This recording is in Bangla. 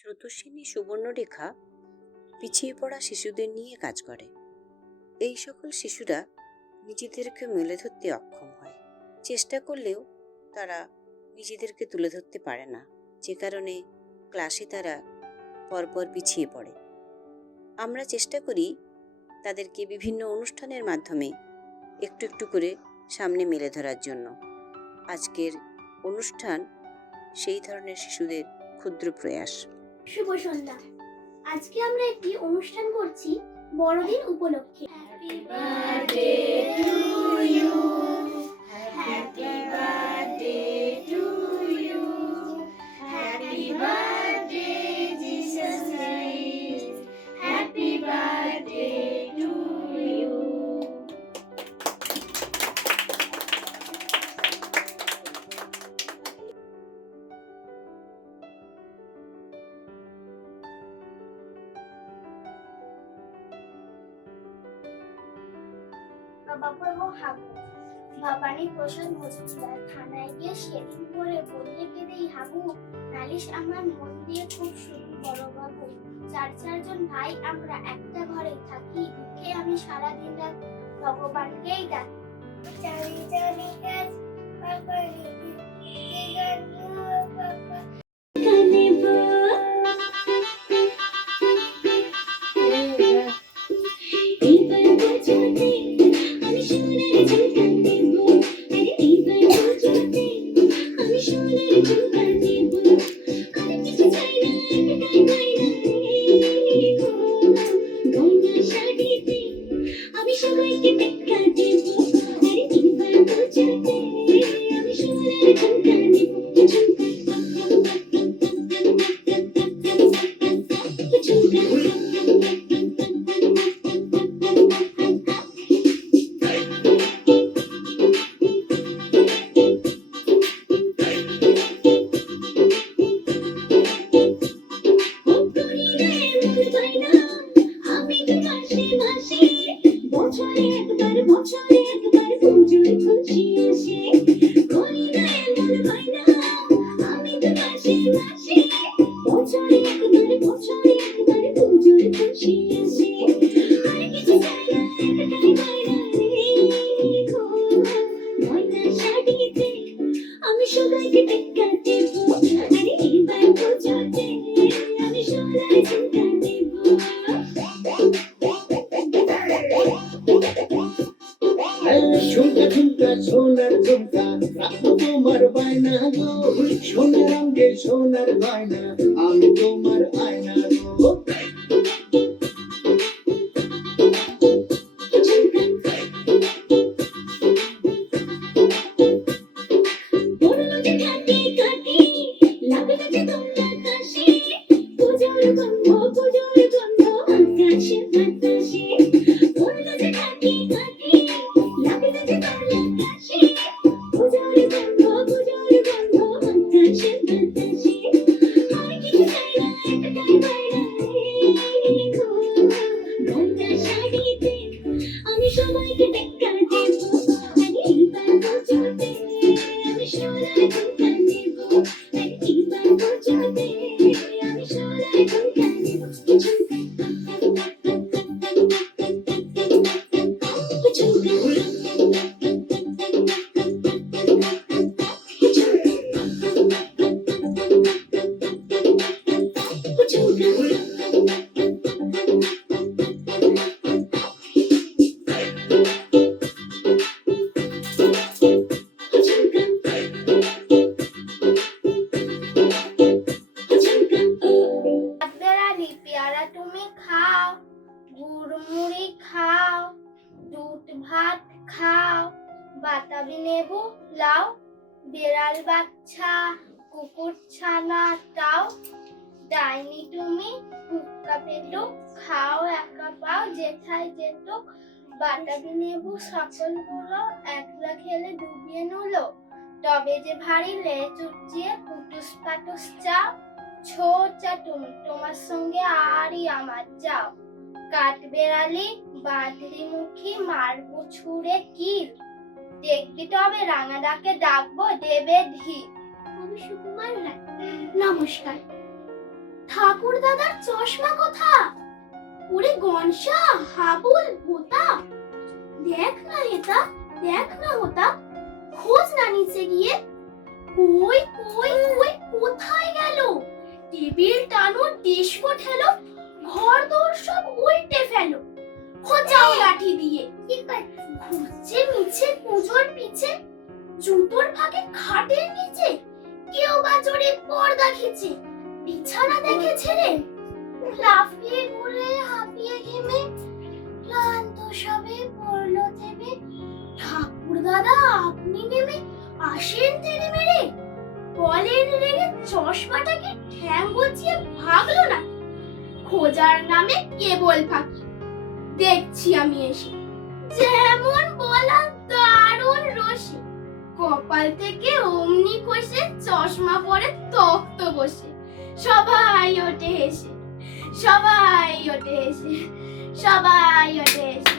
স্রোতস্বিনী সুবর্ণরেখা পিছিয়ে পড়া শিশুদের নিয়ে কাজ করে। এই সকল শিশুরা নিজেদেরকে মেলে ধরতে অক্ষম হয়, চেষ্টা করলেও তারা নিজেদেরকে তুলে ধরতে পারে না, যে কারণে ক্লাসে তারা পরপর পিছিয়ে পড়ে। আমরা চেষ্টা করি তাদেরকে বিভিন্ন অনুষ্ঠানের মাধ্যমে একটু একটু করে সামনে মেলে ধরার জন্য। আজকের অনুষ্ঠান সেই ধরনের শিশুদের ক্ষুদ্র প্রয়াস। শুভ সন্ধ্যা। আজকে আমরা একটি অনুষ্ঠান করছি বড়দিন উপলক্ষে। Happy birthday to you, happy birthday to you, happy birthday Jesus Christ, happy birthday to you. Babu এবং হাবু। ভবানী প্রসাদ মজুমদার থানায় গিয়ে সেদিন করে বললে কেঁদেই, হাবু নালিশ আমার মন দিয়ে খুব শুরু বড় বাবু। চারজন ভাই আমরা একটা ঘরে থাকি, দুঃখে আমি সারাদিন রাত ভগবানকেই ডাকি। সোনার ঝুমকা রাখবো তোমার বায়না গো, সোনার রঙের সোনার বায়না আমি তোমার আয়না গো। পেয়ারা তুমি খাও, গুড় মুড়ি খাও, দুধ ভাত খাও, বাতাবি লেবু লাও, বেড়াল বাচ্চা কুকুর ছানা তাও, ডাইনি তুমি হুক্কা পেটুক খাও একা পাও, জেঠাই জেঠুক বাতাবি লেবু সকলগুলো একলা খেলে ডুবিয়ে নুলো, তবে যে ভারী লেজ উঠিয়ে পুটুস পাটুস চাও, ছোটা তুমি তোমার সঙ্গে আরই আমার যাও, কাঠ বেড়ালি বাঁধরি মুখী মারবো ছুঁড়ে কিল, দেখবি তবে রাঙা ডাকে ডাকবো দেবে ধীর। কবি সুকুমার রায়। নমস্কার। ঠাকুর দাদার চশমা কোথা? ওরে গনসা, হাবুল, ভোতা, দেখ না হেতা, দেখ না হোতা, খোঁজ না নিচে গিয়ে। কই কই কই কোথায় গেল? টেবিল টানো, ডিস্কো ঠেলো, ঘর দোর সব উল্টে ফেলো, খোঁচাও লাঠি দিয়ে। ঘুরছে মিছে পুজোর পিছে, জুতোর ফাঁকে খাটের নিচে, কেউ বা জোরে পর্দা খিচে, বিছানা দেখে ছেড়ে, লাফিয়ে ঘুরে হাঁপিয়ে ঘেমে, ক্লান্ত সবে পড়লো থেমে। ঠাকুর দাদা আপনি নেমে আসেন তেড়ে মেরে, বলেন রেগে চশমাটাকে ঠ্যাং গচিয়ে ভাগলো না, খোঁজার নামে কেবল ফাঁকি দেখছি আমি এসে। যেমন বলা দারুণ রসে, কপাল থেকে অমনি কষে চশমা পরে তক্ত বসে। সবাই ওঠে হেসে, সবাই ওঠে হেসে, সবাই ওঠে হেসে।